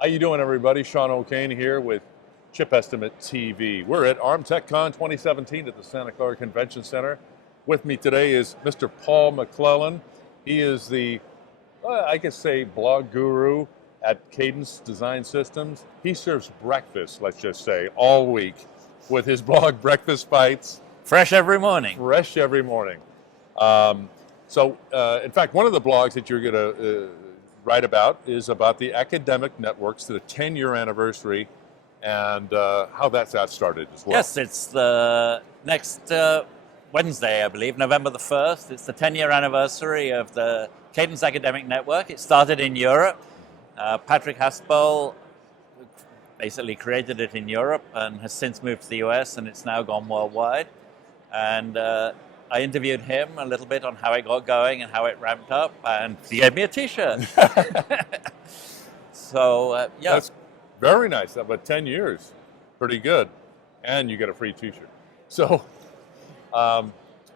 How you doing, everybody? Sean O'Kane here with Chip Estimate TV. We're at ArmTechon 2017 at the Santa Clara Convention Center. With me today is Mr. Paul McLellan. He is the, I could say, blog guru at Cadence Design Systems. He serves breakfast, let's just say, all week with his blog, Breakfast Bytes. Fresh every morning. Fresh every morning. In fact, one of the blogs that you're going to write about is about the academic networks, the 10-year anniversary, and how that's got started as well. Yes, it's the next Wednesday, I believe, November the 1st. It's the 10-year anniversary of the Cadence Academic Network. It started in Europe. Patrick Haspel basically created it in Europe and has since moved to the US, and it's now gone worldwide. And I interviewed him a little bit on how it got going and how it ramped up, and he gave me a T-shirt. So, yeah. That's very nice. But 10 years, pretty good. And you get a free T-shirt. So,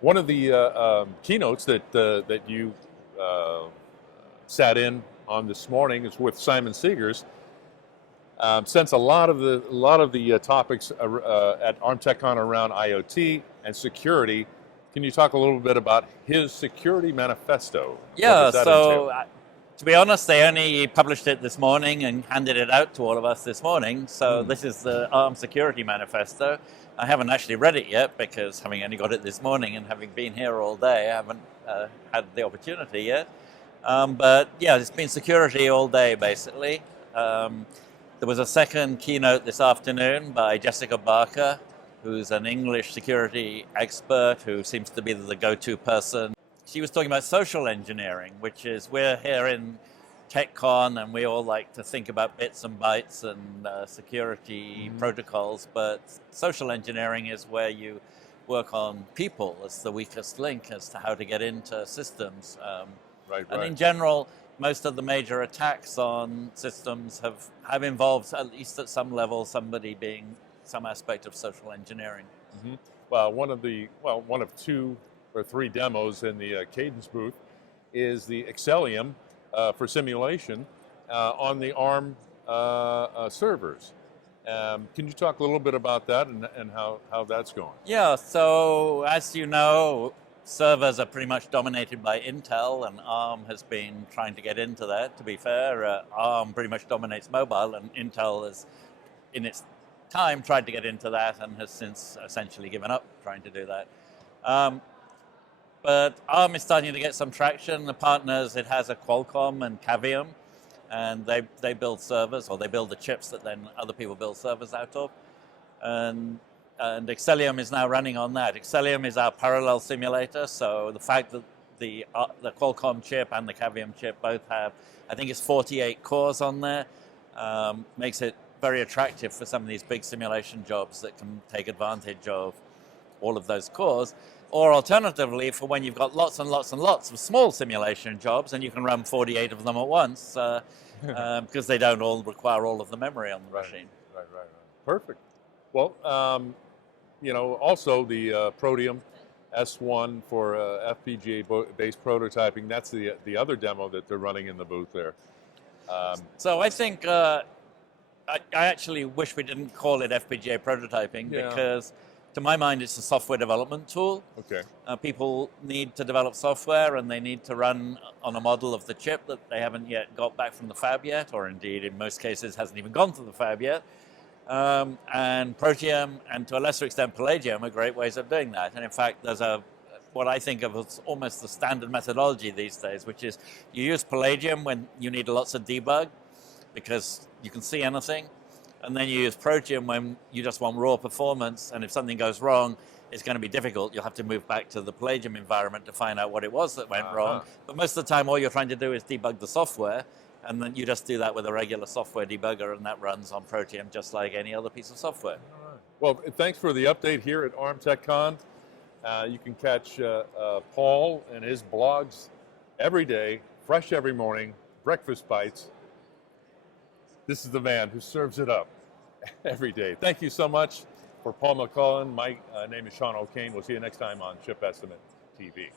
one of the keynotes that you sat in on this morning is with Simon Segars. Since a lot of the topics at ArmTechon around IoT and security, can you talk a little bit about his Security Manifesto? Yeah, so to be honest, they only published it this morning and handed it out to all of us this morning. So this is the ARM Security Manifesto. I haven't actually read it yet because having only got it this morning and having been here all day, I haven't had the opportunity yet. But yeah, it's been security all day basically. There was a second keynote this afternoon by Jessica Barker, who's an English security expert who seems to be the go-to person. She was talking about social engineering, which is, we're here in TechCon and we all like to think about bits and bytes and security protocols, but social engineering is where you work on people as the weakest link as to how to get into systems. And in general, most of the major attacks on systems have involved, at least at some level, somebody being some aspect of social engineering. Well, one of two or three demos in the Cadence booth is the Excellium for simulation on the ARM servers. Can you talk a little bit about that and how that's going? Yeah, so as you know, servers are pretty much dominated by Intel, and ARM has been trying to get into that. To be fair, ARM pretty much dominates mobile, and Intel has, in its time, tried to get into that and has since essentially given up trying to do that. But ARM is starting to get some traction. The partners, it has a Qualcomm and Cavium, and they build servers, or they build the chips that then other people build servers out of. And Excellium is now running on that. Excellium is our parallel simulator, so the fact that the Qualcomm chip and the Cavium chip both have, I think it's 48 cores on there, makes it very attractive for some of these big simulation jobs that can take advantage of all of those cores. Or alternatively, for when you've got lots and lots and lots of small simulation jobs and you can run 48 of them at once because they don't all require all of the memory on the machine. Right. Perfect. Well, also the Protium S1 for FPGA-based prototyping, that's the other demo that they're running in the booth there. So I think I actually wish we didn't call it FPGA prototyping because, to my mind, it's a software development tool. Okay. People need to develop software and they need to run on a model of the chip that they haven't yet got back from the fab yet, or indeed, in most cases, hasn't even gone to the fab yet. And Protium, and to a lesser extent Palladium, are great ways of doing that. And in fact, there's what I think of as almost the standard methodology these days, which is you use Palladium when you need lots of debug because you can see anything. And then you use Protium when you just want raw performance, and if something goes wrong, it's going to be difficult. You'll have to move back to the Palladium environment to find out what it was that went wrong. But most of the time, all you're trying to do is debug the software, and then you just do that with a regular software debugger, and that runs on Protium just like any other piece of software. All right. Well, thanks for the update here at ArmTechon. You can catch Paul and his blogs every day, fresh every morning, Breakfast Bytes. This is the man who serves it up every day. Thank you so much. For Paul McLellan, my name is Sean O'Kane. We'll see you next time on Chip Estimate TV.